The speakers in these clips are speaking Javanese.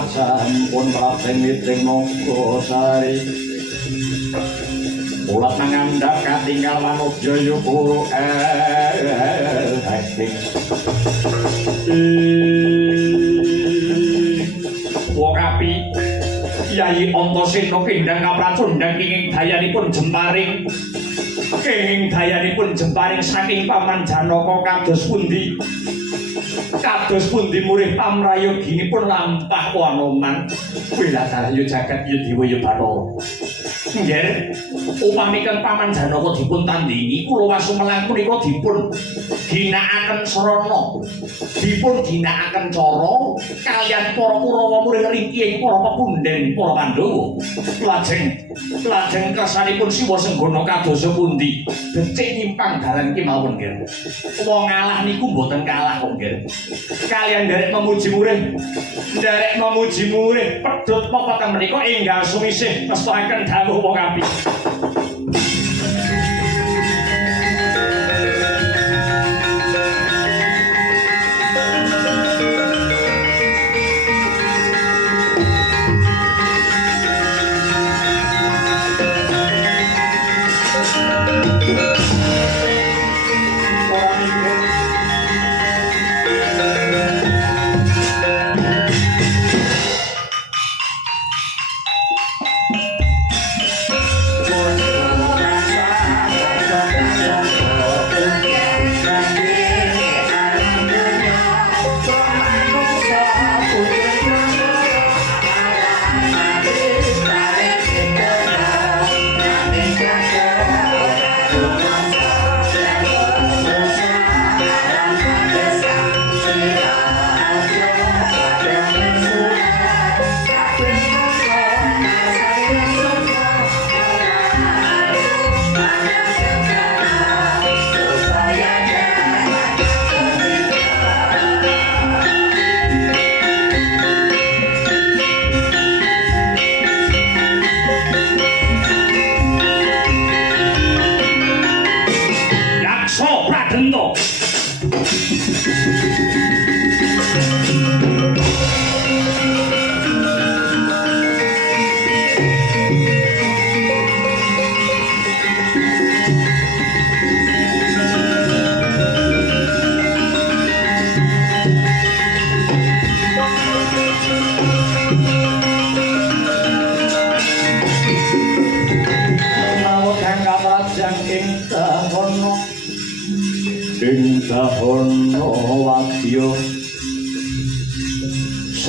kerajaan pun Praden Mitring Nogosari ulat mangandhap katinggal manungsa yuku acting wong api Yai Antasena pindhang kapracundhang kenging dayanipun jemparing saking Paman Janaka kados pundi murih pamrayoginipun lampah wanoman wiladarayu jagat Yudhiwaya Bathara nggih upamipun Paman Janaka dipun tandhingi kula wasumelang punika dipun ginakaken sarana dipun ginakaken cara kaliyan para Kurawa murih ringkih para pepundhen para Pandhawa lajeng kersanipun Siwa Senggana kados pundi becik nyimpang dalan kemawon nggih wong ngalah niku mboten kalah kok nggih kaliyan nderek memuji murih pedhot pepeten menika enggal sumisih ngestokaken dawuh wong apik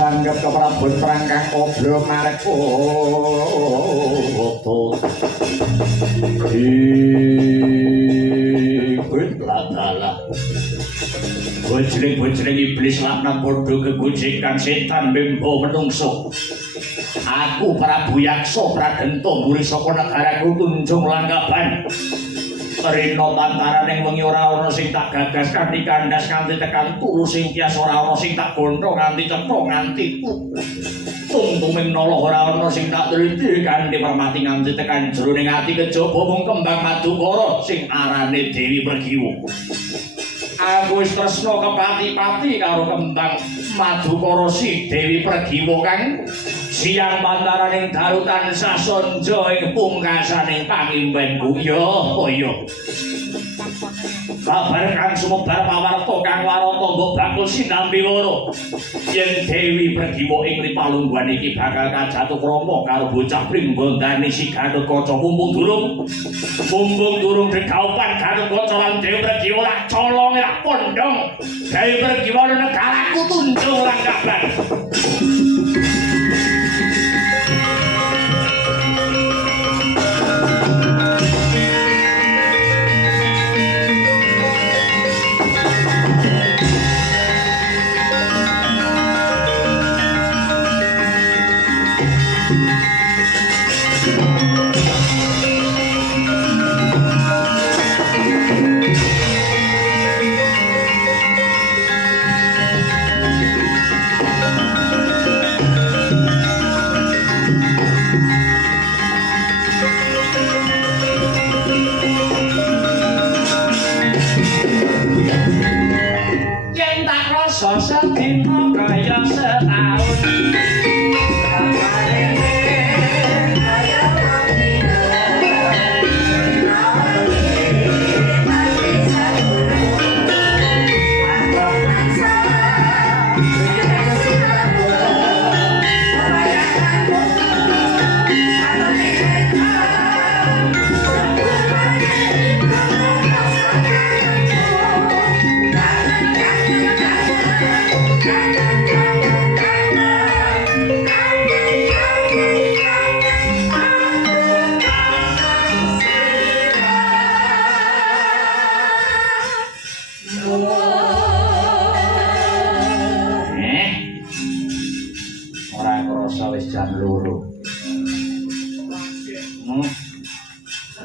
sanggep keprabon prangkang obro marek foto ikut latala bojreng iblis lakna podo kegujikan setan bembo menungso aku Prabu Yaksa Pradenta muri saka negaraku Tunjung Langgaban Rina pantaraning wengi ora ana sing tak gagas kanthi kandhas kanthi tekan turu sing tias ora ana sing tak gontho nganti cetha nganti tuntuming nala ora ana sing tak teliti kanthi permati nganti tekan jroning ati kejaba mung kembang Madukara sing arane Dewi Pregiwa aku wis tresna kepati-pati karo kembang Madukara si Dewi Pregiwa kang siang pantaraning dalu tansah sonjo ing pungkasaning pangimbenku ya kabar kang sumebar pawarta kang warata mbok bakul sinambi wara yen Dewi Pregiwa ing Ripalungguhan iki bakal kajatuh krama karo bocah Primbondane si Gatotkaca mumpung durung degaupan Gatotkaca lan Dewi Pregiwa lak colong lak pondhong Dewi Pregiwa negaraku Tunjung Langgaban sedina kaya setahun jam 2.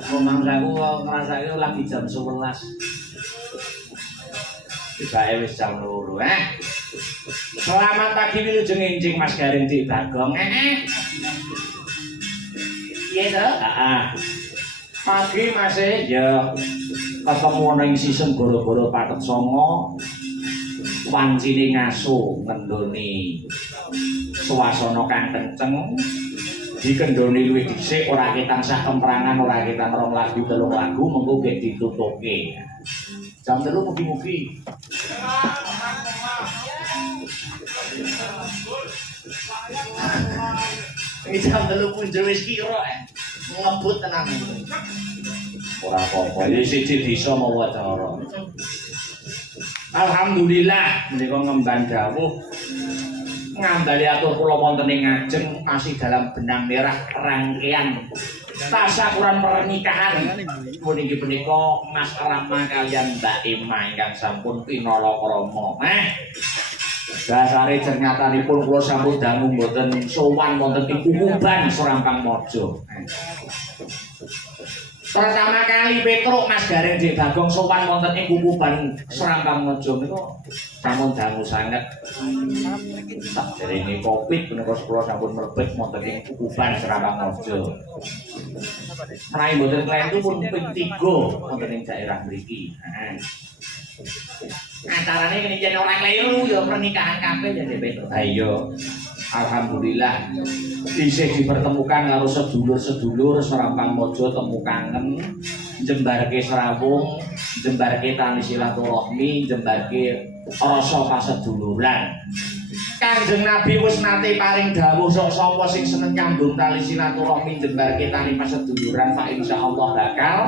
Pemangsaku ngrasake lagi jam 11. Tibake wis jam 2. Selamat pagi wilujeng enjing Mas Garing Dik Bagong. Iya to? Heeh. Pagi Mas ya ketemu ning sisem gara-gara patet songo. Wancine ngaso ngendoni swasana kang kenceng. Dikendoni luwih dhisik ora ketang sak kemperangan ora ketang 2 lagu 3 lagu mengko ge ditutuke. Jam 3 mugi-mugi. Iki jam 3 punjul wis kira ngebut tenan. Ora apa-apa, ya siji desa mawa cara. Alhamdulillah menika ngemban dawuh ngambali atur kula wonten ing ngajeng masih dalam benang merah rangkaian tasyakuran pernikahan puniki punika Mas Rama kalian Mbak Ema ingkang sampun pinala krama. Dasare jernyatanipun kula sampun dangu mboten sowan wonten ing Kukuban Serampang Mojo. Pertama kali Petruk Mas Garing Dik Bagong sowan wonten ing Kukuban Serampang Mojo niku sampun dangu sanget. Saderenge Covid menika kula sampun mlebet wonten ing Kukuban Serampang Mojo. Menawi mboten klentu pun ping 3 wonten ing daerah mriki. Acarane kene yen ora kleru ya pernikahan kabeh ya Petruk. Ha iya. Alhamdulillah isih dipertemukan karo sedulur-sedulur Serampang Mojo temu kangen, jembarke serawung, jembarke tali silaturahmi, jembarke rasa paseduluran. Kanjeng Nabi wis nate paring dawuh sok sapa sing seneng nyambung tali silaturahmi jembarke tali paseduluran fa insyaallah bakal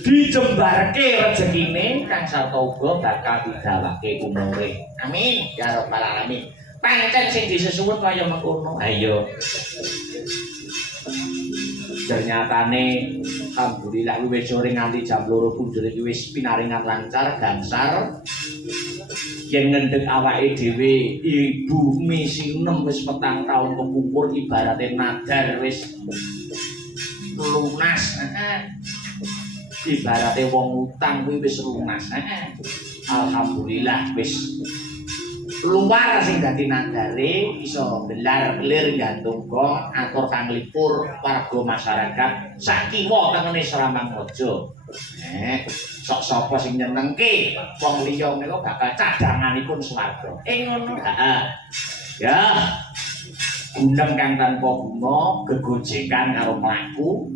dijembarke rezekine kang sarta uga bakal didawake umure. Amin ya rabbal alamin. Pancen sing disesuwun kaya mengkono. Ayo. Ternyatane alhamdulillah luwih sore nganti jam 2 punjul iki wis pinaringan lancar gansar. Yen ngendhek awake dhewe ibu misi 6 wis 4 taun kepungkur ibarate nadar wis lunas. Ibarate wong utang kuwi wis lunas. Alhamdulillah wis luar sing dadi nadare iso belar-belir gantung gong atur kang lipur warga masyarakat sakiwa tengene Serampang Mojo. Sok sapa sing nyenengke wong liya menika bakal cadanganipun swarga. Ngono. Heeh. Ya. Gundem kang tanpa guna gegojekan karo mlaku.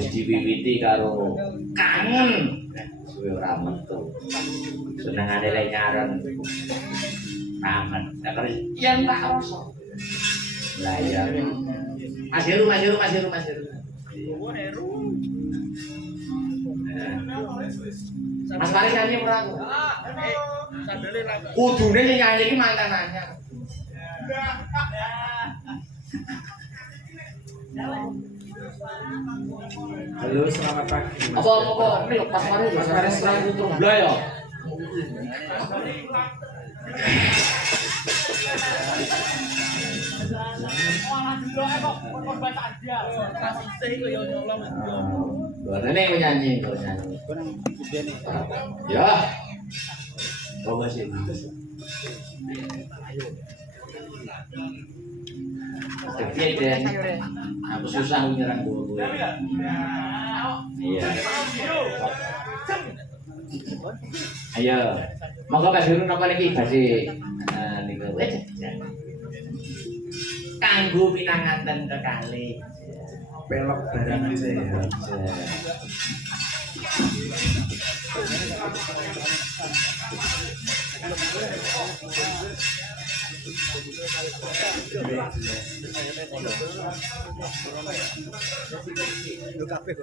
Wis diwiwiti karo kangen. Suwe ora metu. Senengane lek nyaron. Kangen. Terus yen tak rasa. Lah ya. Mas Heru. Mas Faris nyanyi ora aku? Kudune sing nyanyi iki mantan anyar. Halo, selamat pagi. Apa ini pas mari Mas Faris nang Trubla ya. Ini menyanyi. Ya. Coba sih. Tapi dan aku susah menyerang gue. Iya. Ayo. Monggo Mas Guru napa niki badhe niku wis. Kanggo pinanganten kekalih. Pelok barang sehat.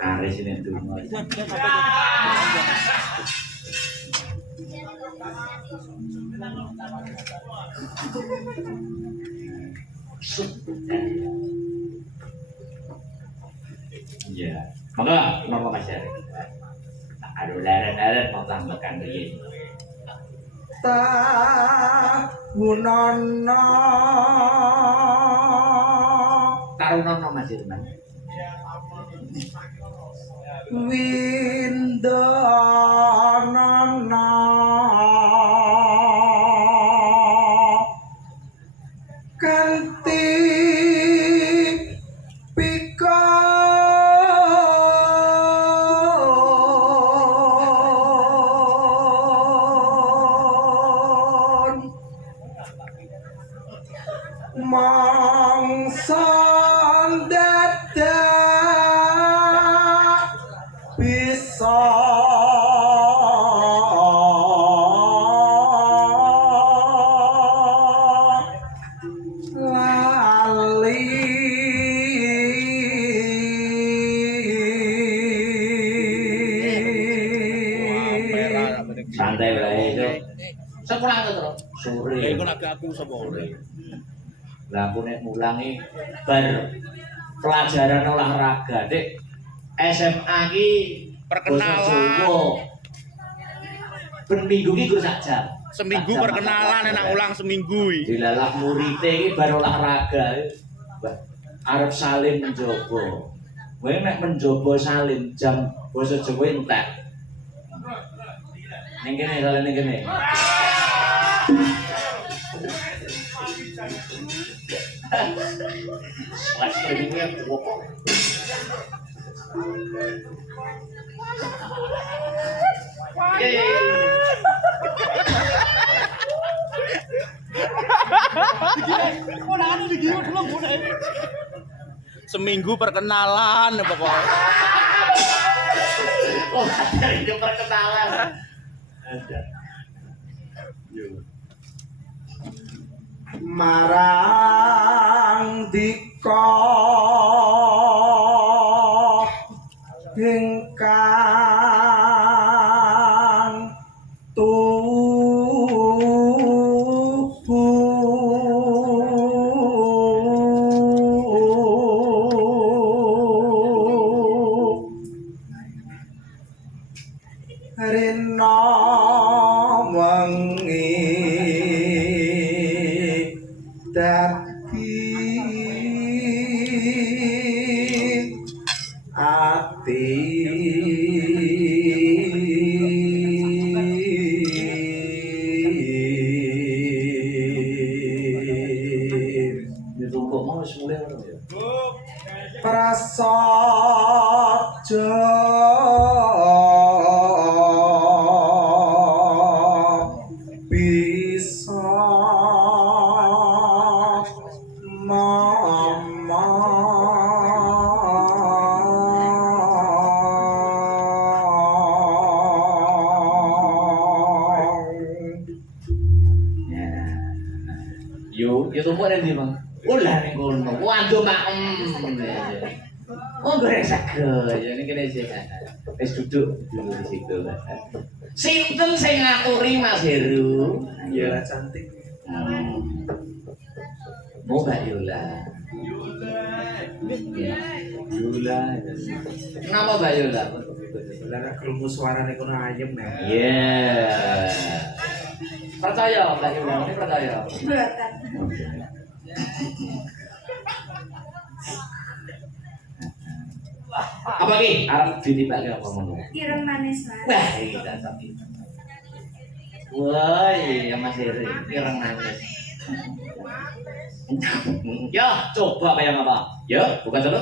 Aris ini tuh. Ya, maka Mas Ari. Aduh leren-leren mau tambahkan riyen. Ta gunono alun-alun Mas Irman. Windanana kanthi pikon mangsa dadak bisa Santai wae itu. Sepulang terus. Sore. Iku lagi aku sore. Lah aku nek mulangi bar pelajaran olahraga, Dik. SMA ki Perkenalan. Ben minggu ki gur sak jam. Seminggu perkenalan enak ulang seminggu iki. Dilalak muridé iki bar olahraga. Arep salin menjobo. Kowe nek menjobo salin jam basa Jawa entek. Ning kene salin ning kene. Wes ini kok. Seminggu perkenalan pokoknya. Oh, ada itu perkenalan. Ada. marang dika ingkang rena wengi dadi ati Ditumpuk mau wis mulai ngono ya. prasaja bisa mama Yo tumpuk ning ndi, Bang? Ulah ning kono. Waduh makem. Oh, goreng sego. Ya ning kene sih. Wis duduk dulu di situ. Sinten sing ngaturi Mas Heru? ya cantik Mau Mbak Yola. Yola. Kenapa Mbak Yola? lara krungu suarane kono ayem nek Iya. Percaya Mbak Yola, ini percaya. Mboten. Apa ki? Arep ditibake apa ngono? Ireng manis, Mas. Wah, iki dasar iki. Woi, ya Mas Heri, ireng nangis. Ya, coba kayak apa? Ya, buka dulu.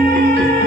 Thank you.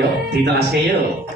Yuk, ditelaske yuk.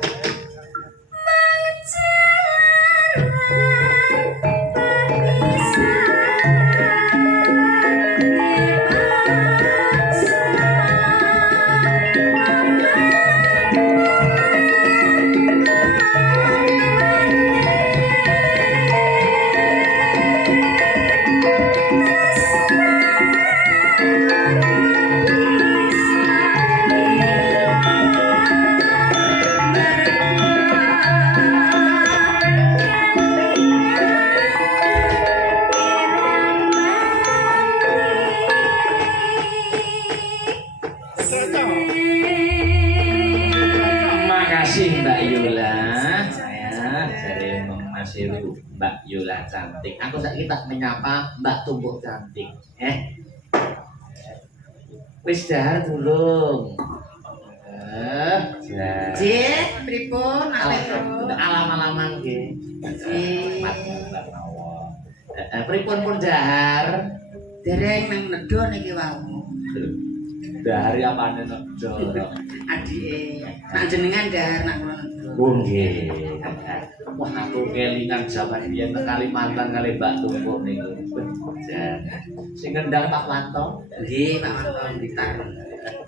Makasih Mbak Yula. Saya dari Masiru Mbak Yula cantik. Aku saiki tak menyapa Mbak Tumpuk cantik. Wis dahar durung. Nggih, pripun Alam-alaman nggih. Nggih. Pripun pun dahar? Dereng nang nedha niki wau. Dahar apane nejo? Adike, nak jenengan dahar nak kula nedha. Oh nggih. Wah aku kelingan jaman biyen nang Kalimantan kali Mbak Tumpuk niku. Sing ngendang Pak Wanto. Nggih, Pak Wanto Blitar.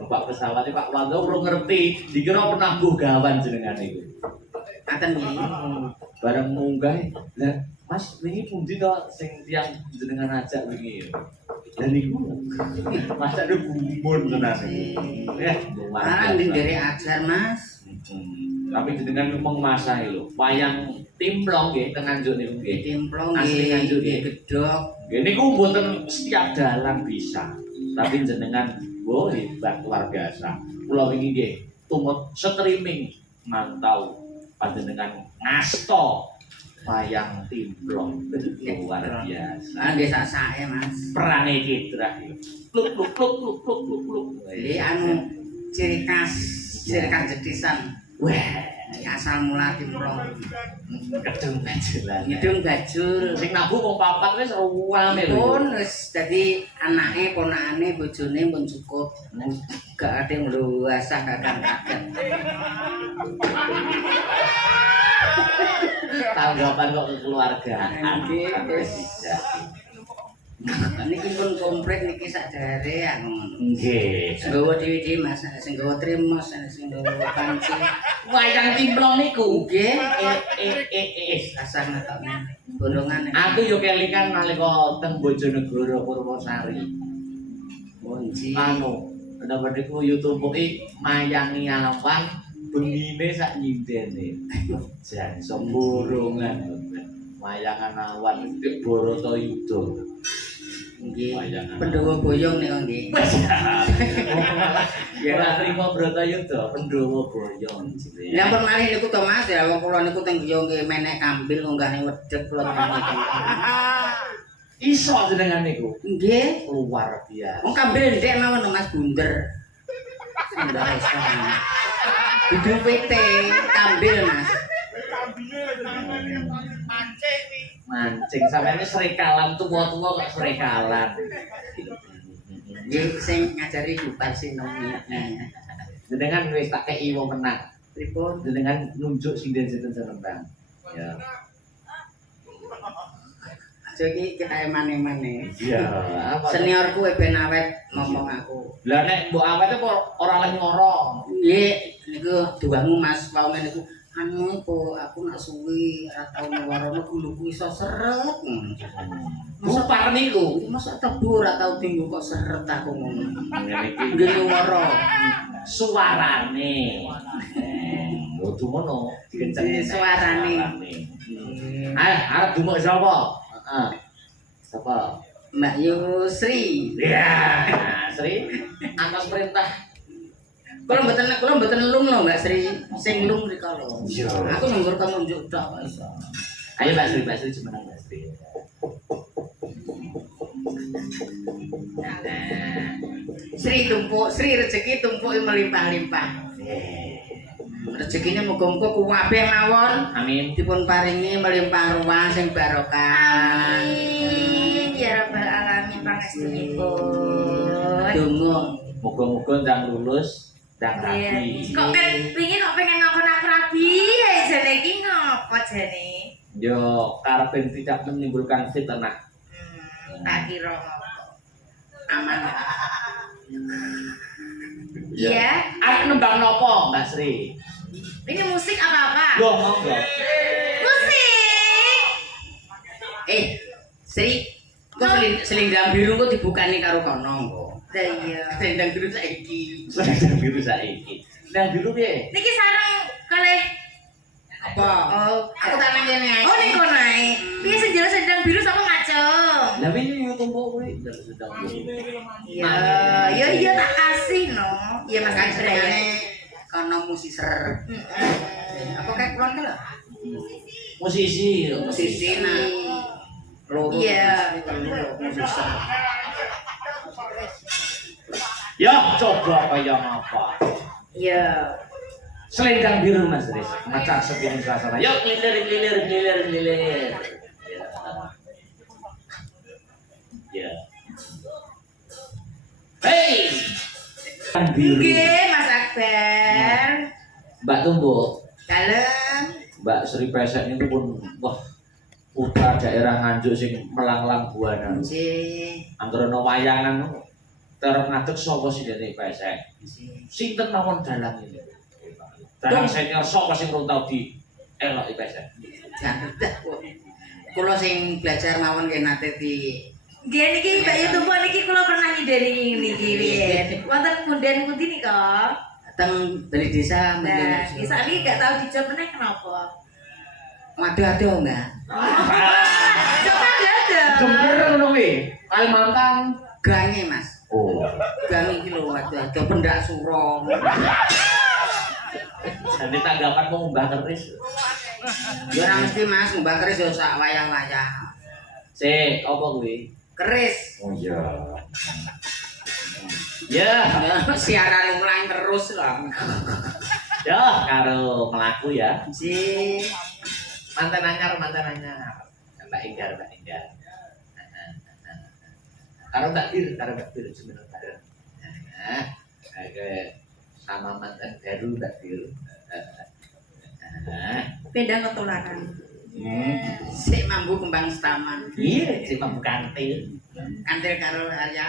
Pak pesawate Pak Wanto urung ngerti dikira penabuh gawan jenengan niku. Ngaten nggih. Bareng munggah, lah Mas wingi pundi to sing tiyang jenengan ajak wingi. Lah niku masa ada gumun tenan niku. Marang ndherek ajar, Mas. Tapi jenengan mung masahe lho, wayang timplong nggih teng Nganjuk niku nggih. Timplong Asli Nganjuk nggih, nggih. gedhok. Nggih niku mboten setiap dalang bisa. Tapi jenengan oh hebat luar biasa. Kula wingi nggih tumut streaming mantau panjenengan ngasto wayang timplong luar biasa. Ah nggih sak-sake, Mas. Perane kidrah iki. Pluk pluk pluk pluk pluk pluk pluk. Nggih anu ciri khas jetisan. Wah, Asal mula timplong. kedung bajulan. Ngidung bajul. Sing nabuh wong papat wis ruwame lho. Pun wis dadi anake ponakane bojone pun cukup. Gak ada yang luasa kakak kakak. Tanggapan kok kekeluargaan. Nggih, wis. Bisa. Niki pun komplit niki sadare anu. Nggih. Sing gawa dhewe-dhewe Mas, sing gawa trimos, sing gawa panci. Wayang timplong niku. Nggih, Asal ngetokne golongan. aku yo kelingan nalika teng Bojonegoro Purwosari. Monji. Anu, napa niku YouTube-i mayangi awan bengine sak nyindene. Jan semburungan. Wayangan awan iki Bharatayuda. Nggih. Wayangan. Pandhawa boyong nika nggih. Ora trimo Bharatayuda, Pandhawa boyong. Ya pun malih niku to Mas, ya wong kula niku teng griya nggih menek kambil ngunggahne wedhek kula niki. Iso jenengan niku. Nggih. Luar biasa. Wong kambil ndek mawon to Mas bunder. Ndak iso. Kudu PT kambil Mas. Mancing sampeyan serikalan tuwa-tuwa kok serikalan. Nggih sing ngajari Bupar Sinomi. Jenengan wis tak kei wong menang. Pripun? Jenengan nunjuk sinden-sinden senembang. Ya. Jadi kita emane-emane. Iya, apa? Seniorku ben awet ngomong aku. Lah nek mbok awet apa ora oleh nyoro. Nggih, niku duwamu Mas, wau niku anu kok aku nak suwi ora tau ngewarono guluku iso seret. Bupar niku. Masa tebu ora tau tinggu kok seret aku ngono. Niki Nggih nyuwara. suarane. Kudu ngono, dikencengin Suarane. Arep dumuk sapa? Heeh. Sapa? Mbak Yusri. Ya, Sri. Atas perintah. Kula mboten lung lho Mbak Sri. Sing lung mriko lho. Iya. Aku nunggur nunjuk tok kok iso. Ayo Mbak Sri jemenang Mbak Sri. Sri tumpuk, Sri rezeki tumpuk melimpah-limpah. Rezekinya muga-muga kuwabeh mawon. Amin. Dipun paringi melimpah ruah sing barokah. Amin ya rabbal alamin pangestunipun. Donga. Moga-moga ndang lulus, ndang Iya. rapi. Kok pengen ngakon aku rabi? Ya jane iki ngopo jane? Yo karepen tidak menimbulkan fitnah. Tak kira ngopo. Aman. Iya. Arep nembang nopo, Mbak Sri? Ini musik apa-apa? Loh, monggo. Musik. Sri, kok selendang biru kok dibukani karo kono kok. Lah iya. Selendang biru saiki. Selendang biru saiki. Selendang biru piye? Niki sareng kalih Apa? oh, Aku tak nang kene ae. oh ning kono ae. Piye sing jelas sedang biru sapa ngacung? Lah wingi yo tumpuk kuwi selendang biru. Iya, iya tak kasih no. Iya Mas Andre. Kono musiser. Apa kayak keluarga lah? Musisi. Musisi nah. Loro. Iya. Musiser. Ya, coba kaya apa? Ya. Selendang biru Mas Riz, macam segini suasana. Yuk lilir. Ya. Hei. Selendang biru. Nggih, Mas Akbar. Mbak Tumbuk, Dalem. Mbak Sri Pesek niku pun wah putra daerah Nganjuk sing melanglang buana. Nggih. Anggerono wayangan terus ngadeg sapa sing dene Pesek. Sinten mawon dalang ini? Dalang senior sapa sing urung tau di eloki Pesek? Jangan kula sing belajar mawon nggih nate di Nggih niki Mbak Yutumpo niki kula pernah nyidani niki riyen. Wonten punden pundi nika? teng dari desa Nah, bisa ini gak tahu dijawab meneh kenapa? waduh Mbak. Coba ada. Jember ngono kuwi. Kalimantan. Gange Mas. Oh. Gange iki lho waduh pendak surong. Jadi tanggapan mau Mbah Keris. Ya ora mesti Mas, mbak keris yo sak wayah-wayah. Sik, apa kuwi? Keris. Oh iya. Ya, Siaran ulang terus lah. ya karo melaku ya. Si Mantan anyar. Mbak Inggar. Karo Mbak Bir sebenarnya. Nah, kayak sama mantan baru Mbak Bir. Beda ketularan. si mambu kembang setaman. Iya, si Pak Kantil. Kantil karo Arya.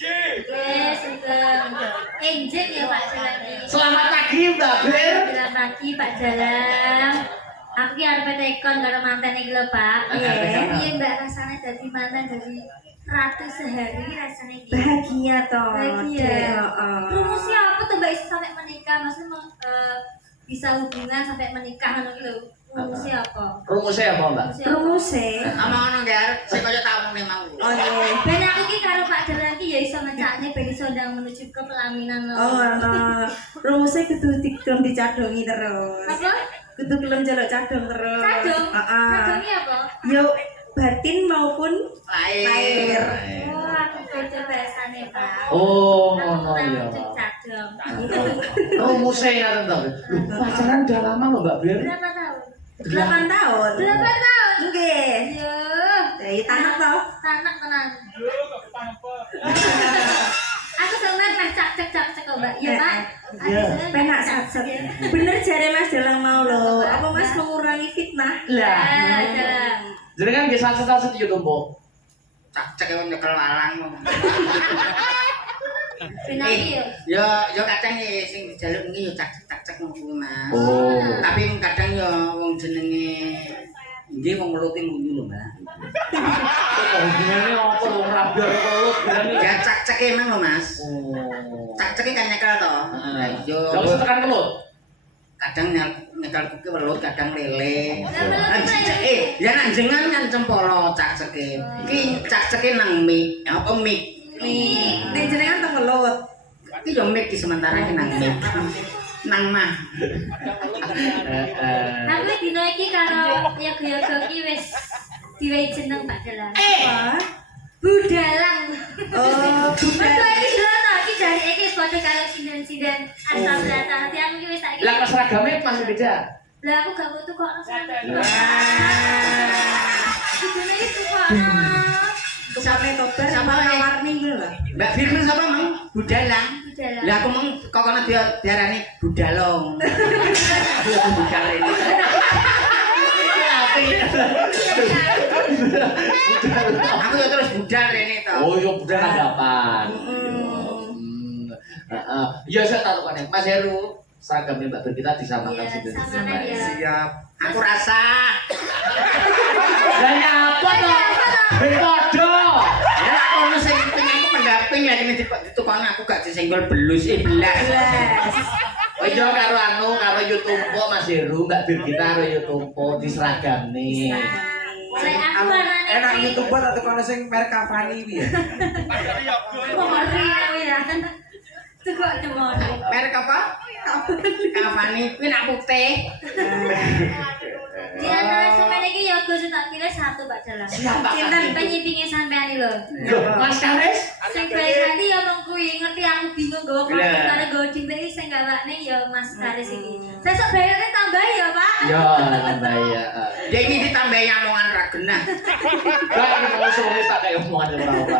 Yes, sugeng. Enjing ya Pak Jalang. Selamat pagi Mbak Bir. Selamat pagi Pak Jalang. Aku ki arep tekon karo mantan iki lho Pak. Iya. Iya Mbak rasane dadi mantan dadi ratu sehari rasane iki. Bahagia toh. Bahagia. Heeh. Rumusnya apa tuh Mbak iso sampai menikah? Maksudnya bisa hubungan sampai menikah ngono ki lho. Rumusnya apa? Rumusnya apa Mbak? Rumusnya apa? Rumuse. Ngomong nggak, saya kaya tamu nih mau. Oh iya. Ben aku ki karo Pak Jalang ki ya iso ngecakne ben iso ndang menuju ke pelaminan lho. Oh, rumusnya kudu gelem dicadongi terus. Apa? Kudu gelem njaluk cadong terus. Cadong? Heeh. Cadongnya apa? Yo batin maupun Lahir. Oh, aku beda bahasane, Pak. Oh, Aku ngono kurang ya. lucu cadong. Rumusnya ngaten to. Pacaran udah lama loh Mbak Bir. Berapa tahun? 8 tahun. 8 tahun. Nggih. Yo, Dari tanah toh. tanak tenan. Aku seneng meh cak cek kok, Mbak. Iya, Pak. Iya. Penak sat. Bener jare Mas Dalang mau lho. Apa Mas mengurangi fitnah? Lah. Jalan. Jadi kan bisa satu yo Tompo. Cak yang nyekel walang mau. Pinaki yo. Yo kadang ya sing dijaluk ini yo cak mau Mas. Oh. Tapi kadang yo wong jenenge nggih wong meluti lunyu lho Mbak. Hubungannya apa lho ngrabiar kelut berani. Ya cak emang lho Mas. Oh. Cak kan nyekel to. Lah yo Gak usah tekan kelut. kadang nyekel kuki welut kadang lele. Lah melut Ya nang jenengan kan cempolo cak ceke. Iki cak ceke nang mik, apa mik? Ning jenengan teng welut. Iki yo mik ki sementara ki nang mik. Nang mah. Aku dino iki karo yoga-yoga ki wis diwehi jeneng Pak Jalang. Apa? Budalang. Oh, Betul budak. iki lho iki jare iki padha karo sinden-sinden asal berata. Hati aku ki wis saiki. Lah pas seragamnya masih beda. Lah aku gak butuh kok sampe. Wah. Bujune itu kok. Sampai tobar Sama sama ya. warni gitu loh. Mbak Firman sapa mang? Budalang. Budalang. Lah aku meng kokone diarani budalong. Budal ini. Aku ya terus budal ini to. Oh, yo udah tanggapan. Iya, saya tahu kan Mas Heru. Seragamnya Mbak Bir kita disamakan Iya, situ. samakan ya. Siap. Aku rasa. Lah nyapa to? Ben padha. Ya kono sing pengen aku pendamping ya ini ditukone aku gak disenggol belus belas. Oh iya karo YouTube Mas Heru, Mbak Bir kita karo YouTube diseragamne. Oleh aku warnane Enak iki. YouTube atau kono sing merek Cavani iki ya. Mori aku ya. Itu kok demone. Merek apa? Cavani kuwi nak putih. Di antara sampeyan iki yoga sing tak pilih satu Pak Jalang. Siapa? Sinten penyipinge sampeyan lho. Mas Karis. Sing baik hati ya mong kuwi ngerti aku bingung nggawa konten karo nggawa dinte iki sing gawakne ya Mas Karis iki. Sesuk bayarnya tambah ya, Pak. Ya, tambah ya. Ya ini ditambahi omongan ra genah. Lah ini mau suwe tak kayak omongan ora apa.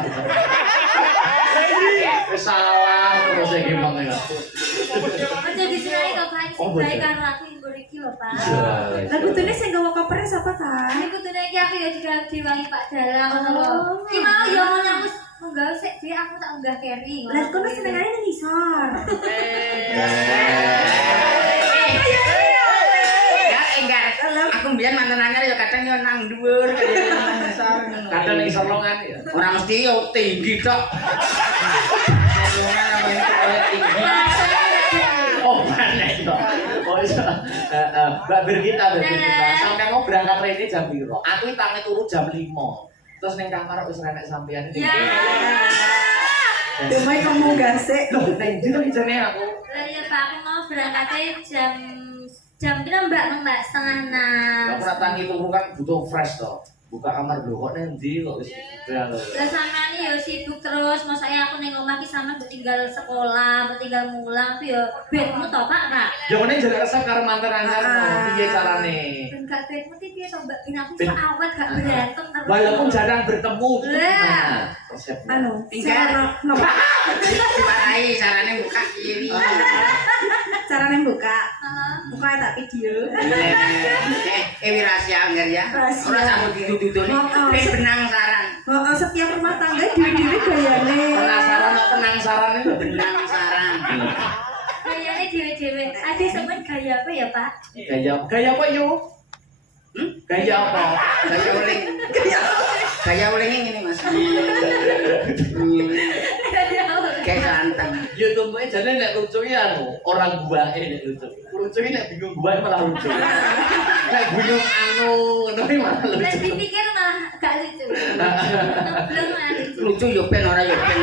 Wis salah terus iki mong ya. Aja disenai kok Pak sing baik karo aku nggo iki lho, Pak. Lah kudune sing gawa kopernya sapa ta? Ini kudune iki aku ya juga diwangi Pak Dalang ngono lho. Ki mau ya ngono wis munggah sik dhewe aku tak unggah carry. Lah kono senengane nang isor. Ya enggak. Aku mbiyen mantan anyar ya kadang yo nang dhuwur Kadang ning solongan ya. ora mesti yo tinggi tok. Solongan namanya tinggi. Oh, mana itu? Oh, iso. Mbak Birgita. Sampai mau berangkat rene jam piro? Aku iki tangi turu jam 5. Terus ning kamar wis renek sampean iki. Ya. Demai kamu gasek. Loh, ning ndi to jane aku? Lah ya Pak, aku mau berangkatnya jam pira Mbak? Mbak setengah 6. Aku nak tangi turu kan butuh fresh to. Buka kamar lho kok ning ndi kok wis udah lho. Lah sampean ya sibuk terus, mosake aku ning omah ki sampean tinggal sekolah, tinggal mulang tuh ya bedmu to Pak, Pak. Ya ngene jare resep karo mantan anyar piye carane? Ben gak bedmu ki piye to Mbak? Ben aku iso awet gak berantem terus. Walaupun jarang bertemu gitu Lah. gimana? Resepnya. Anu, Enggak. Dimarahi carane buka piye. carane buka. Heeh. Buka tak video. Wi rahasia anggar ya. Rahasia. Ora sambut ditutuni. Wis benang saran. Oh, setiap rumah tangga dhewe-dhewe gayane. Penasaran kok penasaran itu Benang saran. Gayane dhewe-dhewe. Ade sampean gaya apa ya, Pak? gaya apa yo? Gaya apa? Gaya uling. Gaya ulingnya ngene Mas. Gaya apa? Kayak santang. Ya tumpuknya jadi nek lucu ya anu, orang gua nek lucu. Lucu ini nek bingung gua malah lucu. Nek bingung anu ngono iki malah Lah lucu. dipikir malah gak lucu. Belum malah lucu. Lucu yo ben ora yo ben.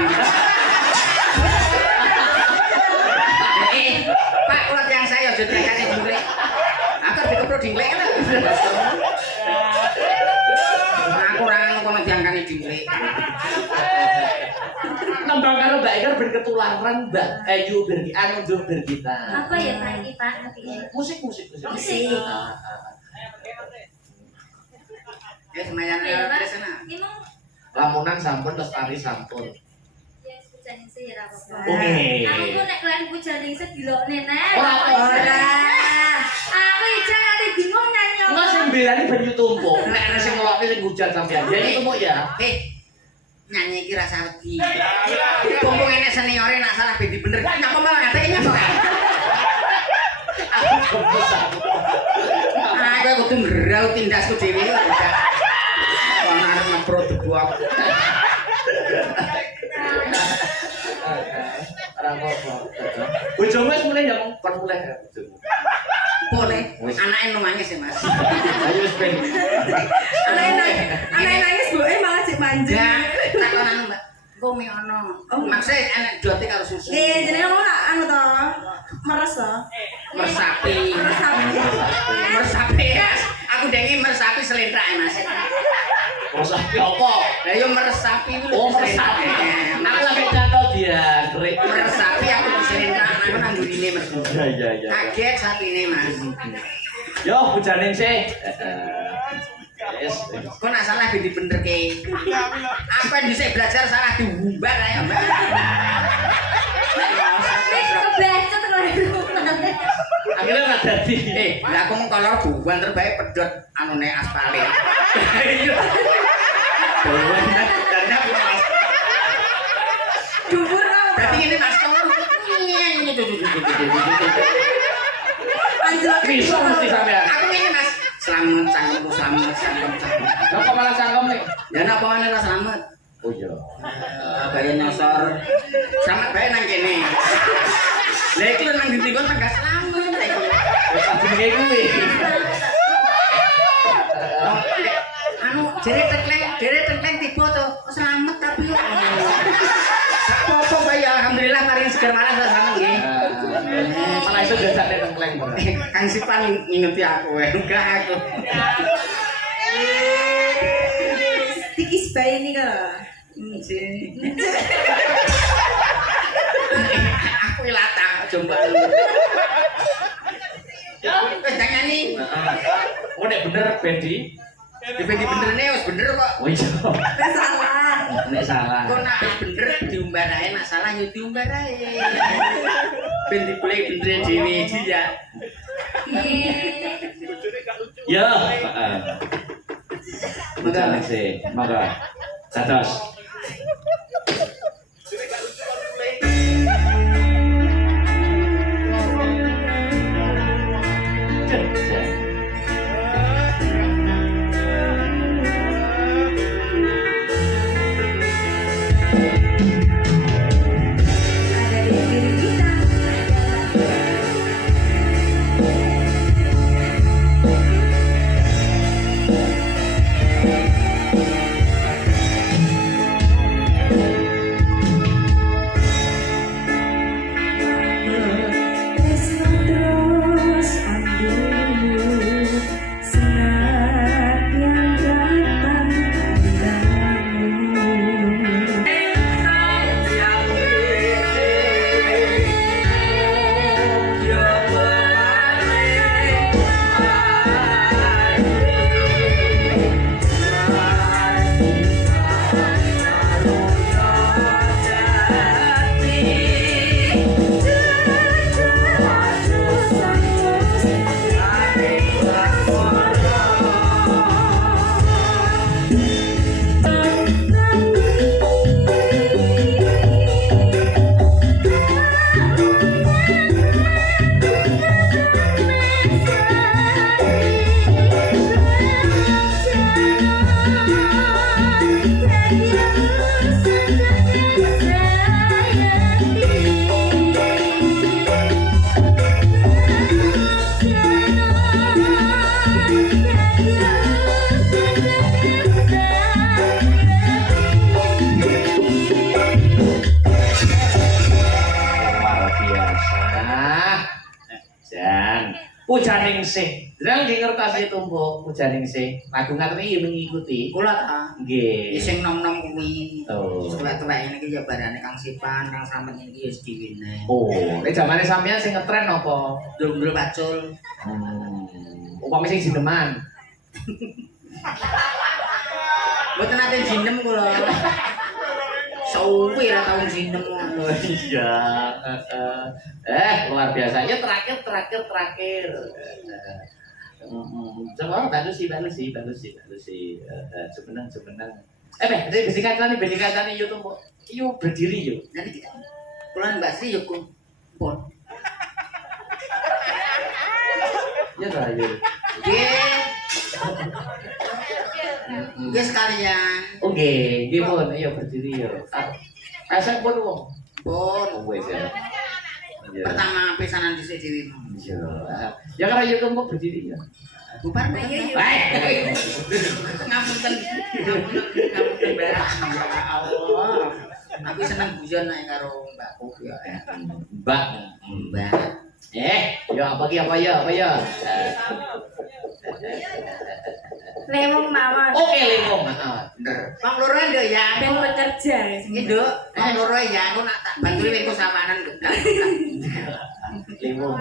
Pak, ulat yang saya aja tekane dinglek. Aku dikepro dinglek lho. Aku ora ngono diangkani dinglek. Nembang karo Mbak Iker ben ketularan Mbak Ayu Bergi anu ndur Bergita. Apa ya Pak ini Pak? Nanti ya. Musik. Musik. Semayan Apa ya Pak? terus sana. Ini mau Lamunan sampun lestari sampun. ya hujan sih ya apa-apa. Oke. Aku tuh nek kelan hujan sing sedilokne nek. Ora. Aku ijan ati bingung nyanyi. Mas sing belani banyu tumpuk. Nek ana sing ngelokne sing hujan sampean. Ya itu tumpuk ya. Nyanyi iki rasa wedi. Mumpung enek seniore nak salah ben bener. Nyapa malah ngateke nyapa kae. Aku gemes aku. Aku kudu ngerau tindasku dhewe udah. Kon arep ngepro debu aku. Ora apa-apa. Bojomu wis mulai ya kon mulai ya bojomu. Boleh. Anake nangis ya, Mas. Ayo wis ben. Anake nangis boke malah cek manja. Ya, takonan Mbak. Kok mi ono. Maksudnya enek jote karo susu. Jenenge mau tak anu to. Meres to. Mersapi. Meresapi. Mersapi, Mas. Aku dengi mersapi selentrak, Mas. Meresapi apa? Lah yo meresapi itu. Oh, meresapi. Aku lagi nyantol dia, Grek. Meresapi aku diselentrak aku nang gurine Mas. Iya. Kaget sapine, Mas. Yo, hujanin sih. Yes. Kok nak salah ben dibenerke. Aku kan dhisik belajar salah diumbar ae, Mbak. Kebacet kalau Akhirnya nggak jadi. Lah aku mung kolor buan terbaik pedot anune aspale. Iya. Dan aku Mas. Dhuwur kok. Berarti ini Mas kamu. Anjlok Bisa mesti sampean. Aku ini Mas. Selamat cangkemku selamat. Lah kok malah cangkem nih? Ya napa maneh Mas selamat. Oh iya. Gaya nyosor. Selamat bae nang kene. Lah iki nang ndi kon tegas selamat ta iki. Wis jenenge kuwi. Anu jere tekleng tiba to. Selamat tapi yo. Gak apa-apa bae ya alhamdulillah paling seger malah sama nggih. Malah iso jasane tengkleng. Kang Sipan ngingeti aku enggak aku. Tikis bae ini kan. Aku latah coba lu. Ya, wis nyanyi. Oh nek bener Bendi. Dipedi benerne wis bener kok. Oh iya. Nek salah. Nek salah. Kok nak wis bener diumbar ae, nak salah yo diumbar ae. Ben dipulih bener dhewe iki ya. Ya, heeh. Maka sih, maka dados. Ada di diri kita. Tresno terus ambilmu senadyan datang padamu. Luar biasa. Jan, pujaning sih. Drang di ngertos tumpuk pujaning sih. Lagu ngaten iki mengikuti. Kula ta. Nggih. Sing nom-nom kuwi. Oh. Tuwek-tuwek ini ki ya barane Kang Sipan, Kang Slamet iki ya diwene. Oh, nek zamane sampean sing ngetren apa? Ndul-ndul pacul. Upami sing jineman. Mboten nate jinem kula. Suwi ra tau jinem. Oh iya. Luar biasa. Ya terakhir. Coba bagus sih. Sebenang. Bedi kacane yo tuh. Yo berdiri yo. Nanti kita kula Mbak Sri yo kumpul. Ya ta yo. Nggih. Nggih sekalian. Oke, nggih pun ayo berdiri yo. Asal pun wong. Pun Oh wes ya. Iya. pertama pisanan dhisik dhewe. Iya. Ya karena yo tumpuk berdiri ya. Bubar Mbak. Ngapunten. Ngapunten Mbak. Ya Allah. Aku seneng guyon nek karo Mbakku ya. Mbak. Yo apa ya? Lemong mawon. Oke, lingkung. Bener. Bang loro nduk ya. Ben bekerja. Iki nduk, bang loro ya aku nak tak bantu wengko samanan enggak. Lingkung.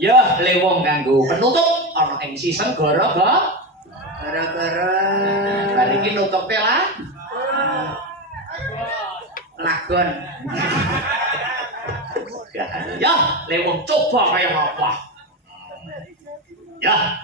Ya, lewong kanggo penutup ana ing season gara-gara bar iki nutupe lah. Lagon. Ya, lewong coba kaya apa? Ya.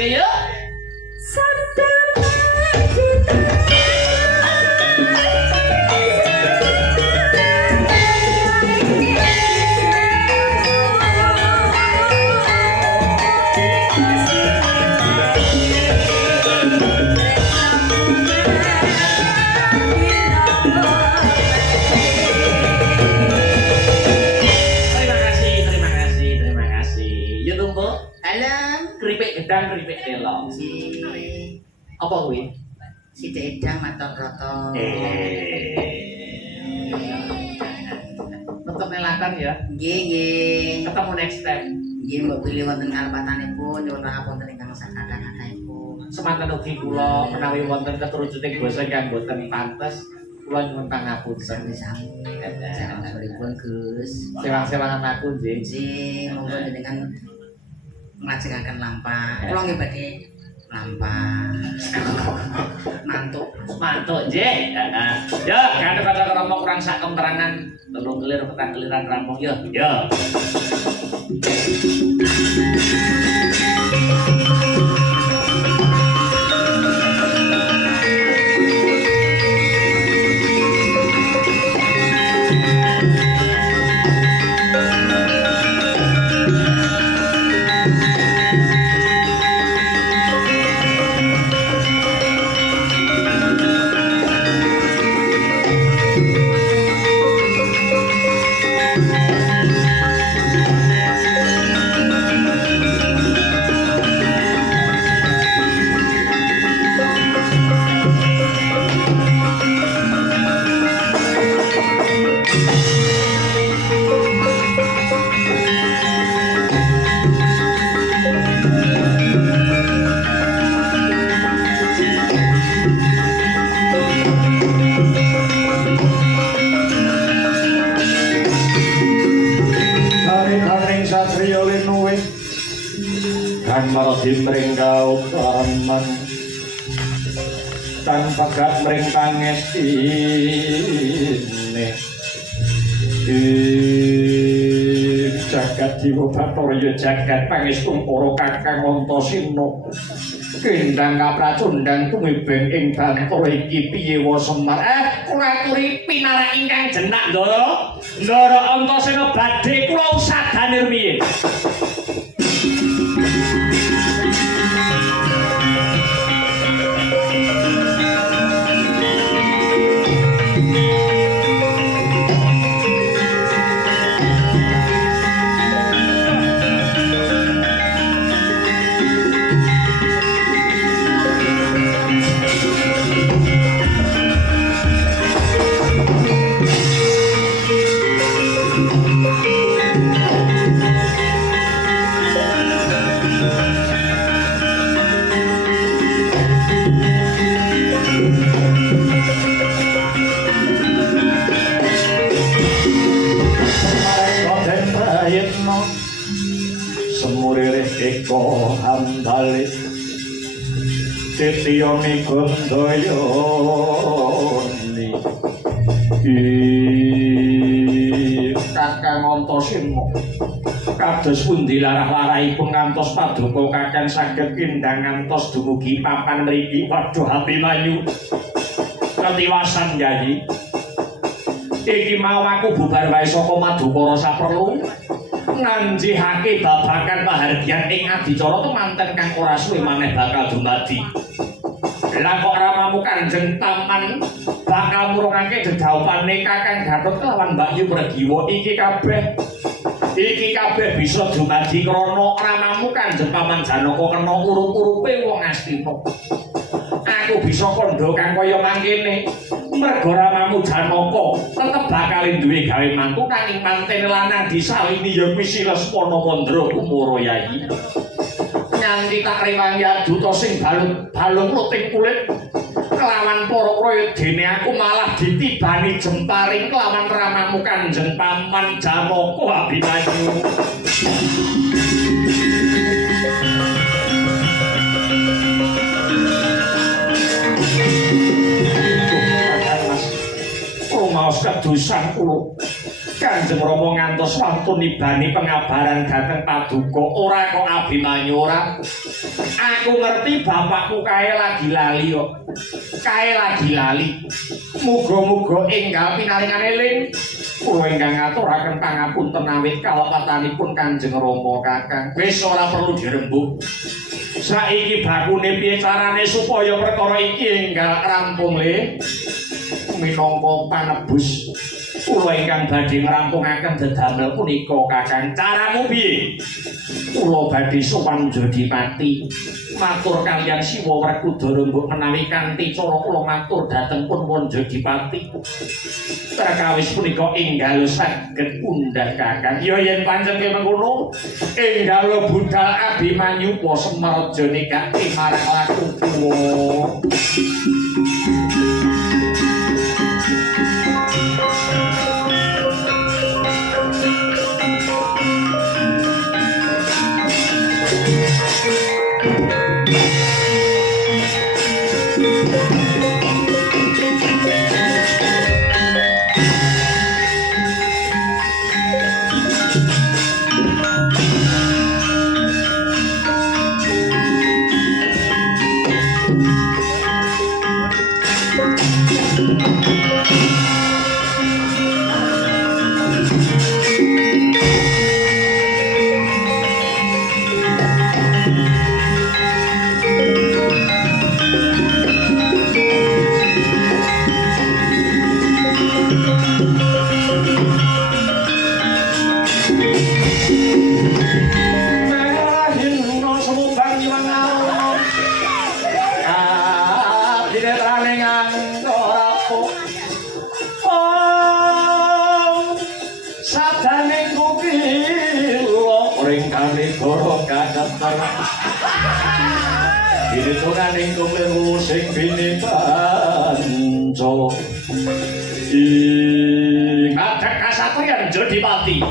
ngrungokke yuk. Terima kasih. Yuk tumpuk. Alam Keripik gedang, keripik telo. si Apa kuwi? si Dedang matok roto. Untuk nelakan ya. Nggih nggih. Ketemu next time. Nggih mbok pilih wonten karepatanipun nyuwun pangapunten ingkang sakadang-kadangipun. Semanten ugi kula menawi wonten keterucuting basa ingkang boten pantes, kula nyuwun pangapunten. Sami-sami. Sampun Gus. Sewang-sewangan aku nggih. Nggih, monggo jenengan nglajengaken lampah. Kula nggih badhe lampah. Mantuk nggih. Heeh. Ya, kadang-kadang kromo kurang sak keterangan telung kelir petang keliran rampung ya. Ya. Dimring kaupaman tanpa gat mring pangestine jagat jiwa bathara jagat pangestung para kakang Antasena kendang kapracundang tumibeng ing bantara iki piye wa Semar kula aturi pinarak ingkang jenak Ndara Antasena badhe kula usadane rumiyin. Eko handale titiyane gondayani Kakang Antasena kados pundi larah-larahipun ngantos paduka kakang saged kindang ngantos dumugi papan mriki padha Abimanyu ketiwasan Yayi iki mau aku bubar wae saka Madukara saperlu nganjihake babagan pahargyan ing adicara temanten kang ora suwe maneh bakal dumadi. Lah kok ramamu Kanjeng Taman bakal murungake dedhaupane Kakang Gatot kelawan Mbak Yu Pregiwa iki kabeh bisa dumadi krana ramamu Kanjeng Paman Janaka kena urup-urupe wong Astina. Aku bisa kandha kang kaya mangkene merga ramamu Janaka tetep bakal duwe gawe mantu nanging mantene lanang disalini ya misi Lesmana Mandra Kumara Yayi. Nyanti tak rewangi aduta sing balung luting kulit kelawan para prayodene aku malah ditibani jemparing kelawan ramamu Kanjeng Paman Janaka Abimanyu. Maos kedusan kula Kanjeng Rama ngantos wantun nibani pengabaran dhateng Paduka ora kok Abimanyu ora. Aku ngerti bapakku kae lagi lali kok. Kae lagi lali. Muga-muga enggal pinaringan eling. Kula ingkang ngaturaken pangapunten awit kalepatanipun Kanjeng Rama Kakang. Wis ora perlu dirembug. Saiki bakune piye carane supaya perkara iki enggal rampung le. Minangka panebus kula ingkang badhe ngrampungaken dedamel punika Kakang. Caramu piye? Kula badhe sowan Jodipati matur kaliyan Siwa Werkudara mbok menawi kanthi cara kula matur dhateng pun Jodipati. Perkawis punika enggal saged undhak Kakang. Ya yen pancen mengkono enggal budal Abimanyu po Semarja nekake marang laku kuwa. Ini tunaning kuliru sing bini banco Ngadek kasatriyan Jodipati.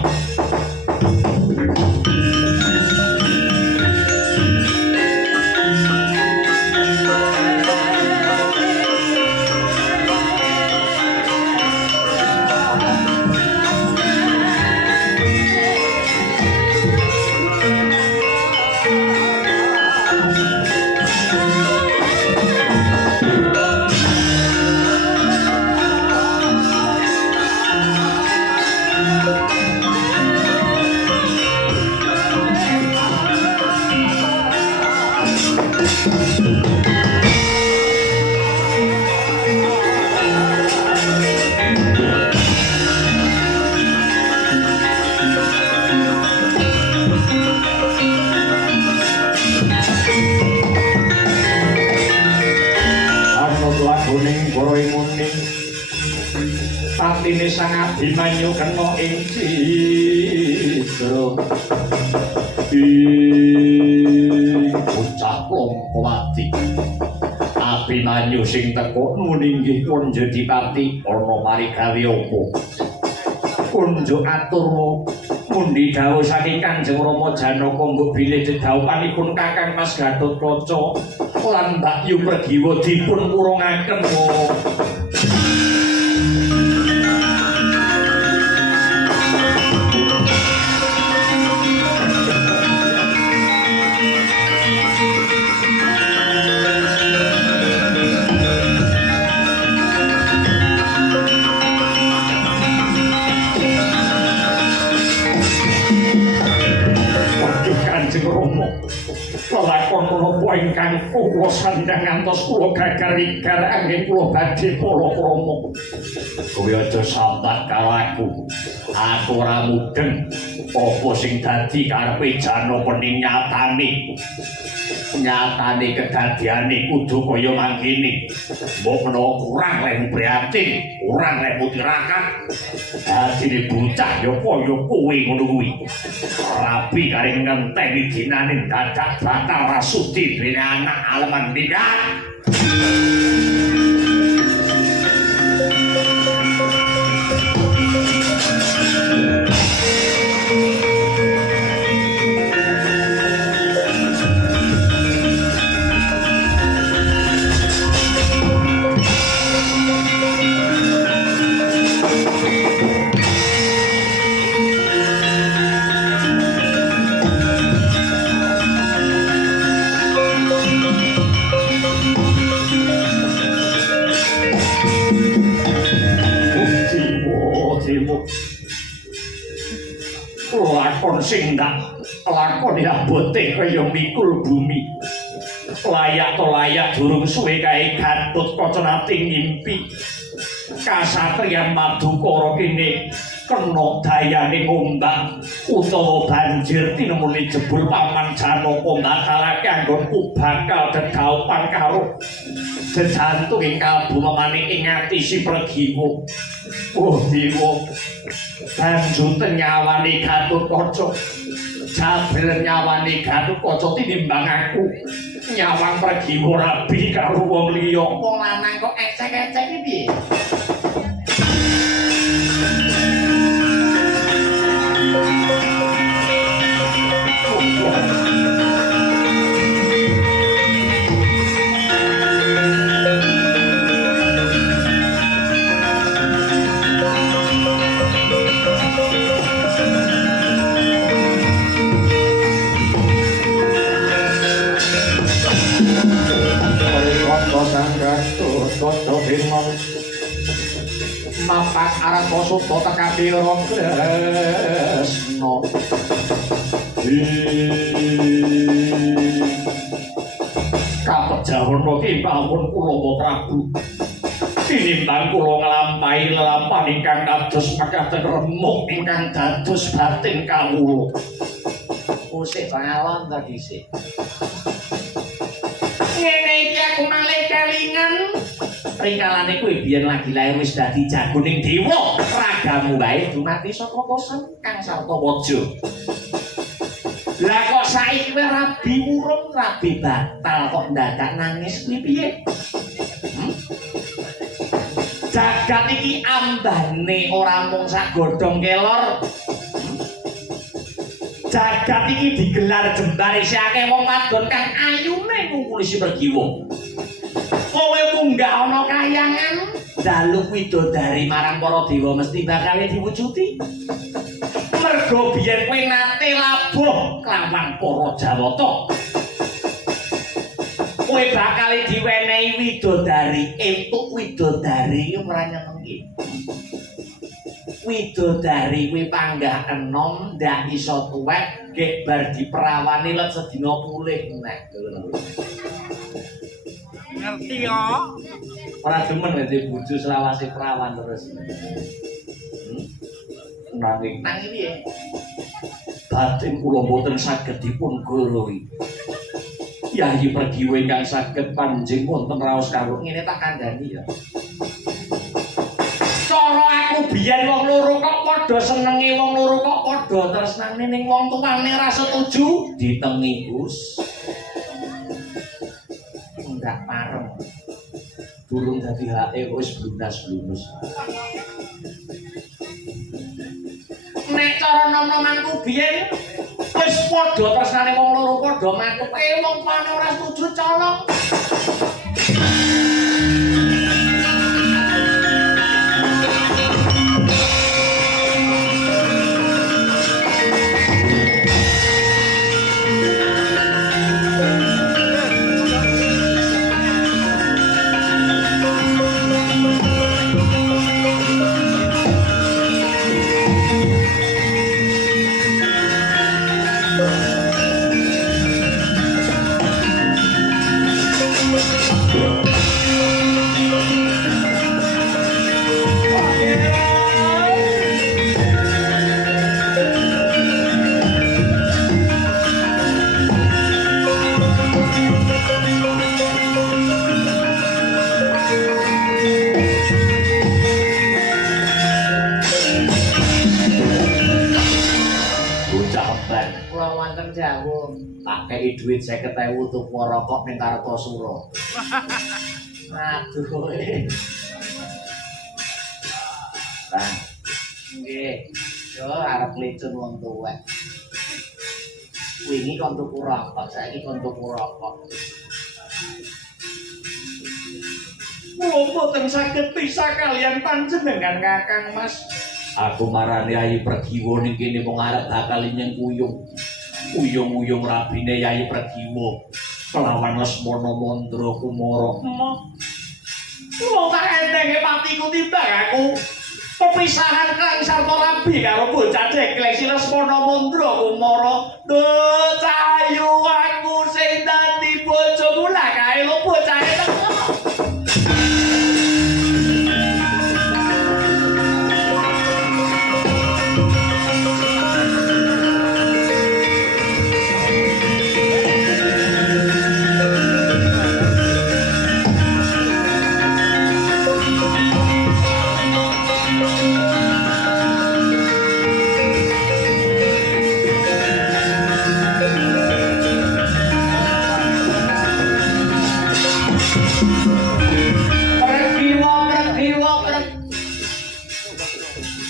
Patine Sang Abimanyu kena ing citra bocah Lompowati. Abimanyu sing teka nuninggih pun Jodipati ana parigawe apa? Kunjuk atur mundi dawuh saking Kanjeng Rama Janaka mbok bilih dedhaupanipun Kakang Mas Gatotkaca lan Mbak Yu Pregiwa dipun urungaken. Lelakon menapa ingkang kula sandhang ngantos kula gagar-wigar anggen kula badhe palakrama. Kowe aja sambat karo aku. Aku ora mudeng apa sing dadi karepe Janaka ning nyatane. Nyatane kedadiane kudu kaya mangkene. Mbok menawa kurang lemu prihatin, kurang lemu tirakat. Dadine bocah ya kaya kowe ngono kuwi. Rabi kare ngenteni dinane dadak bakal rasudi dene anak aleman minggat. sing ndak lakoni abote kaya mikul bumi. Layak to layak durung suwe kae Gatut Kaca nating ngimpi. Kasatriyan Madukara kene kena dayane ngombak utawa banjir tinemuni jebul paman Janaka bakalake anggonku bakal gegaupan karo jejantung ing kalbu memaning ing ati si Pregiwa. Oh Dewa, banjut nyawani Gatut Kaca. Jabel nyawani Gatut Kaca tinimbang aku nyawang Pregiwa rabi karo wong liya. Wong lanang kok ecek-ecek iki piye? Mapak arang kosuto tekapi rong Kresna kapejawana ki pawon kula Prabu tinimbang kula nglampahi lelampahan ingkang kados makaten remuk ingkang dados batin kawula. Musik balon ta dhisik. Ngene iki aku malih kelingan. Ringkalane kuwi biyen lagi lair wis dadi jagoning dewa. Ragamu wae dumati saka kosan Kang Sartawaja. Lah kok saiki kowe rabi urung rabi batal kok ndadak nangis kuwi piye? Jagat iki ambane ora mung sak godhong kelor. Jagat iki digelar jembare si akeh wong wadon kang ayune ngungkuli si Pregiwa. Kowe munggah ana kayangan njaluk widodari marang para dewa mesti bakal diwujudi. Mergo biyen kowe nate labuh kelawan para Jawata. Kowe bakal diwenehi widodari, entuk widodari ora nyenengke. Widodari kuwi panggah enom ndak iso tuwek gek bar diperawani let sedina pulih nek. Ngerti ya? Ora demen nek bojo selawase perawan terus. Nanging piye? Batin kula boten saged dipun gorohi. Yayi Pregiwa ingkang saged panjing wonten raos karo ngene tak kandhani ya. Cara aku biyen wong loro kok padha senenge, wong loro kok padha tresnane ning wong tuwane ora setuju ditengi Gus. Ndak pareng. Durung dadi hake wis blunas-blunus. Nek cara nom-nomanku biyen wis padha tresnane wong loro padha matuke wong tuwane ora setuju colong. Pakai duit 50.000 tuku rokok ning Kartosura. Aduh. Bang. Nggih. Yo arep lecun wong tuwek. Wingi kon tuku rokok, saiki kon tuku rokok. Kula boten saged pisah kalian panjenengan Kakang Mas. Aku marani Yayi Pregiwa ning kene wong arep bakal nyeng kuyung. Uyung-uyung rabine Yayi Pregiwa kelawan Lesmana Mandra Kumara. Wong tak entenge patiku timbang aku. pepisahan Kang Sarta Rabi karo bocah ceklek si Lesmana Mandra Kumara. Duh Cahayu aku sing dadi bojomu lah kae lho bocahe teko.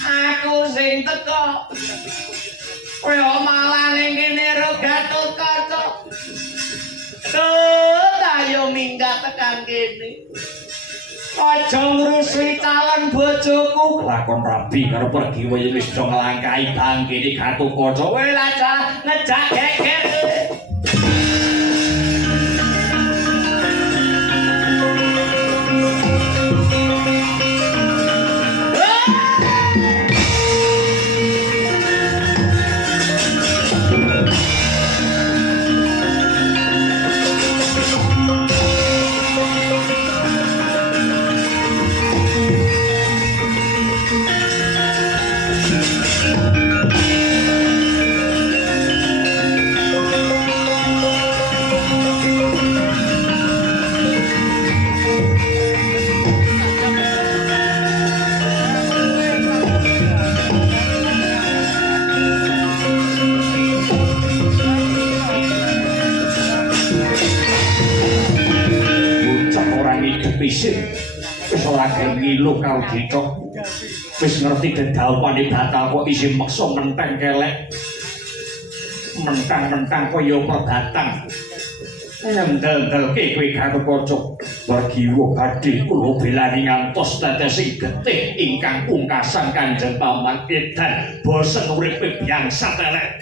Aku sing teko kaya malah ning kene ro Gatotkaca. Ayo minggat tekan kene. Aja ngrusi calon bojoku. Lakon Rabi karo pergi wae wis do nglangkai bangkene Gatotkaca. Kowe lah ngejak geger. Wis ora gelem ngilu karo dicok. Wis ngerti dedawane batal kok isih meksa menteng kelek. Mentang-mentang kaya perbatang. Ndel-ndelke kowe Gatotkaca. Wargiwa badhe kula belani ngantos tetesing getih ingkang pungkasan Kanjeng Paman Edan bosen uripe biangsa telek.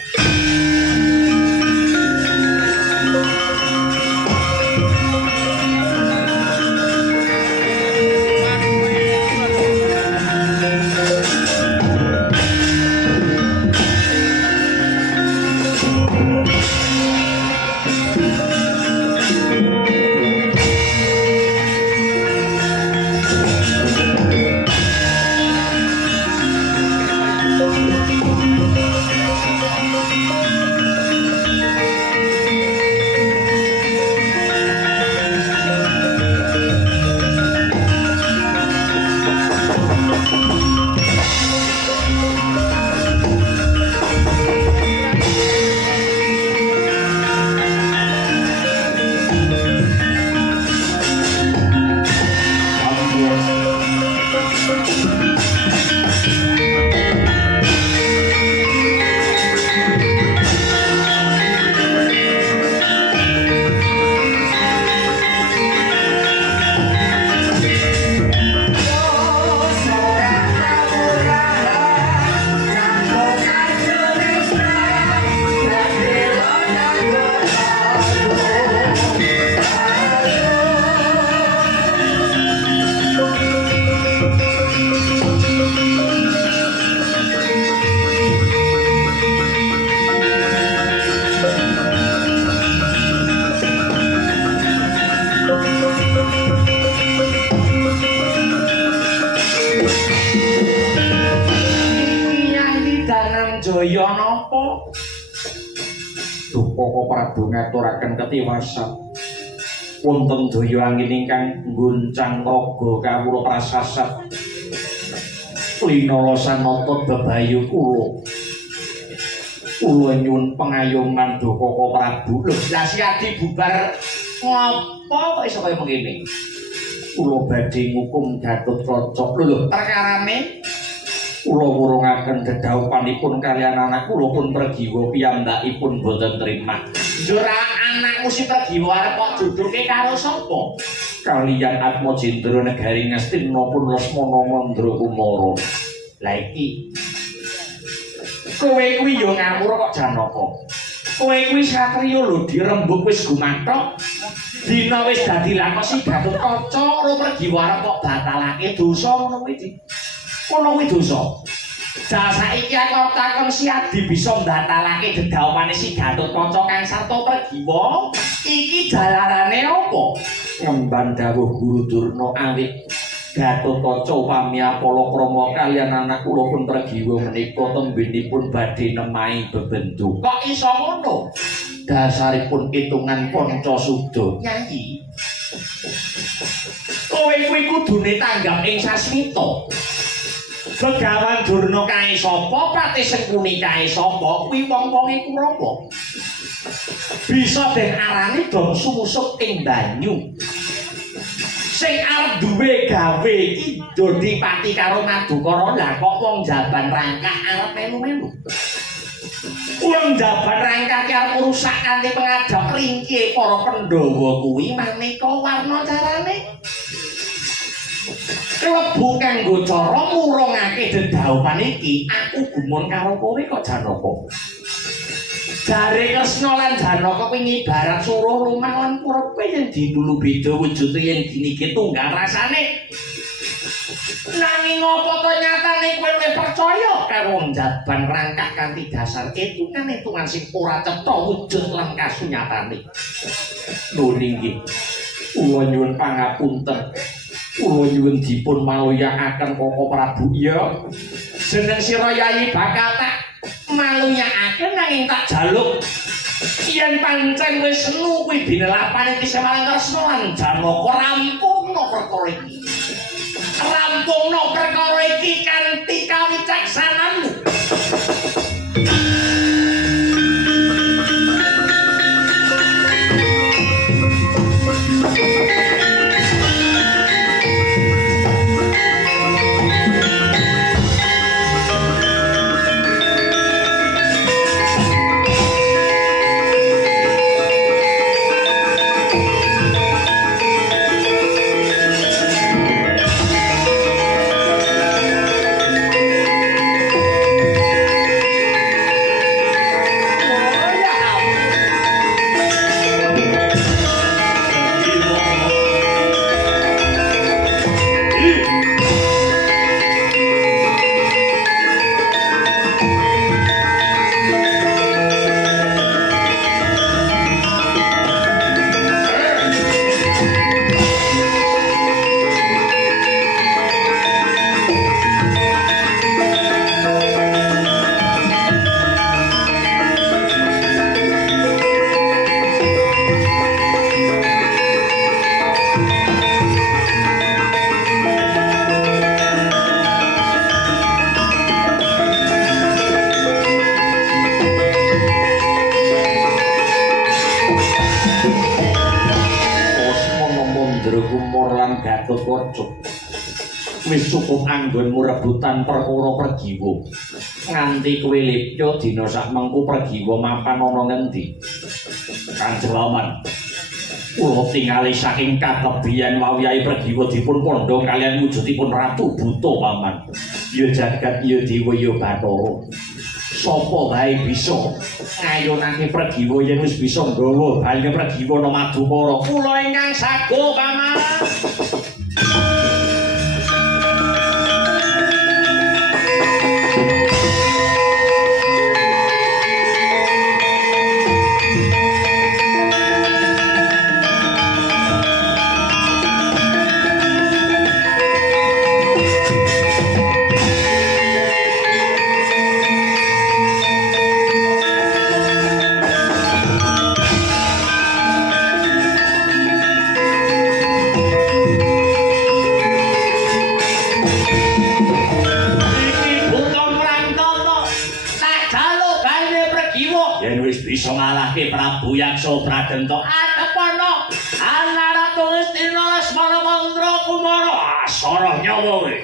Jaya napa? Dupaka Prabu ngaturaken ketiwasan. Wonten daya angin ingkang nggoncang raga kawula prasasat. Linala sanata bebayu kula. Kula nyuwun pengayoman Dupaka Prabu. Lho, lah siadi bubar ngopo kok iso kaya mengene? Kula badhe ngukum Gatotkaca. Lho, perkarane kula wurungaken dedaupanipun kaliyan anak kula pun Pregiwa piyambakipun boten trima. Njur anakmu si Pregiwa arep kok duduke karo sapa? Kaliyan Atmajendra Negari Ngastina pun Lesmana Mandra Kumara. Lah iki kowe kuwi yo ngamur kok Janaka. Kowe kuwi satriya lho dirembug wis gumathok. Dina wis dadi lakon si Gatotkaca karo Pregiwa arep kok batalake dosa ngono kuwi. kono kuwi dosa. Jasa iki aku takon si Adi bisa ndatalake dedawane si Gatotkaca kang sarta Pregiwa. Iki dalarane apa? Ngemban dawuh Guru Durna awit Gatotkaca upami Palakrama kaliyan anak kula pun Pregiwa menika tembinipun badhe nemahi bebendu. Kok iso ngono? Dasaripun hitungan Pancasuda. Nyai. Kowe kuwi kudune tanggap ing sasmita. Begawan Durna kae sapa, Pratisengkuni kae sapa, kuwi wong-wonge Kurawa. Bisa den arani dong sumusuk ing banyu. Sing arep duwe gawe iki Dodipati karo Madukara, lah kok wong jaban rangkah arep melu-melu. Wong jaban rangkah ki arep rusak kanthi pengadap ringkihe para Pandhawa kuwi maneka warna carane. Klebu kanggo cara murungake dedaupan iki, aku gumun karo kowe kok Janaka. Jare Kresna lan Janaka kuwi ngibarat suruh lumah lan kurepe yen dinulu beda wujude yen diniki tunggal rasane. Nanging apa to nyatane kowe luwih percaya karo wong jaban rangkak kanthi dasar hitungan sing ora cetha wujud lan kasunyatane. Lho nggih. Kula nyuwun pangapunten. Kula nyuwun dipun maluyakaken Koko Prabu ya. Jeneng sira Yayi bakal tak maluyakaken nanging tak jaluk yen pancen wis senu kuwi binelapane iki Semar Kresna lan Janaka rampungna perkara iki. Rampungna perkara iki kanthi kawicaksananmu. Wis cukup anggonmu rebutan perkara Pregiwa. Nganti kowe lipya dina sak mengku Pregiwa mapan ana ngendi? Kanjelaman. Kula tingali saking katebian wawiyahe Pregiwa dipun pondho kalian wujudipun Ratu Buta paman. Ya jagat ya dewa ya Bathara. Sapa wae bisa ngayunake Pregiwa yen wis bisa nggawa bali Pregiwa ana Madukara. Kula ingkang sago paman. Bisa ngalahke Prabu Yaksa Pradenta atepono anara tulis dina Lesmana Mandra Kumara asara nyawa kowe.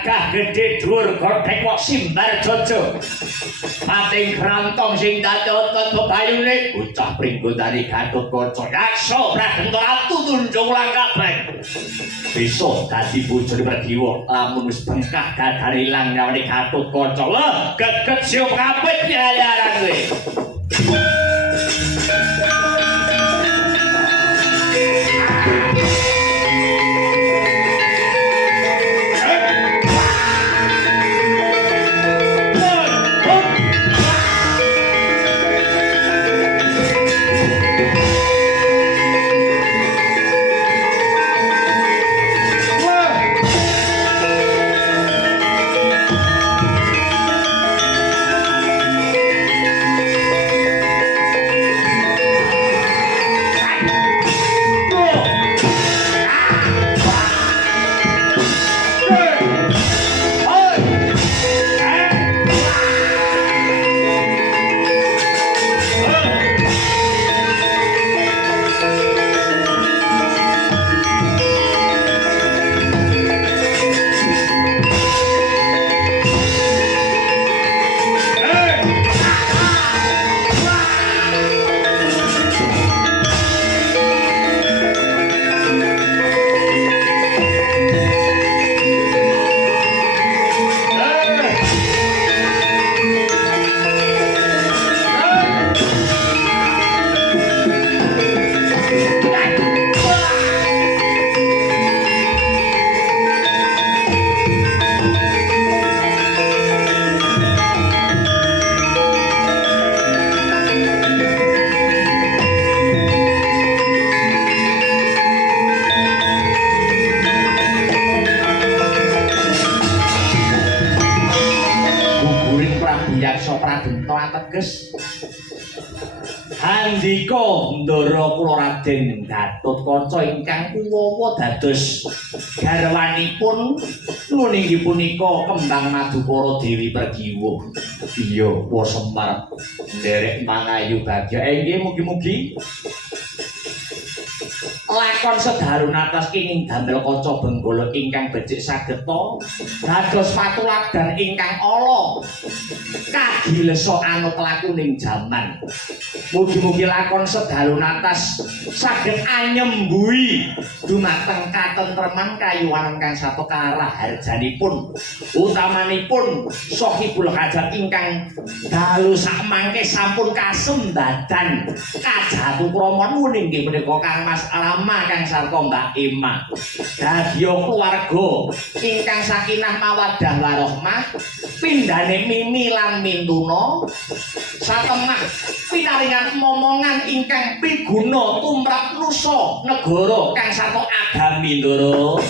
gagah gede dhuwur godhek kok simbar jojo. Pating krantong sing dadotot bebayune bocah pringgondane Gatotkaca yaksa Pradentara tunjung langkaban. Bisa dadi bojone Pragiwa lamun wis bengkah dadane ilang nyawane Gatotkaca. Lho, geget siup kapit yayaran kowe. ateges handika ndara kula Raden Gatotkaca ingkang kuwawa dados garwanipun nuninggih punika Kembang Madukara Dewi Pergiwa. Iya, Wa Semar nderek mangayu bagya. Inggih mugi-mugi lakon Sedaru Natas kenging damel kaca Benggala ingkang becik sageta dados patuladan ingkang ala kagilesa anut lakuning jaman. Mugi-mugi lakon Sedaru Natas saged anyembui dumateng katentreman kayuwanen kang sato karah harjanipun utamanipun Sohibul Hajat ingkang dalu sakmangke sampun kasembadan Kajatukrama nuninggih menika Kang Mas Rama kang sarta Mbak Ema dadya keluarga ingkang sakinah mawaddah warahmah pindhane Mimi lan Mintuna satemah pinaringan momongan ingkang piguna tumrap nusa negara kang sarta agami ndara.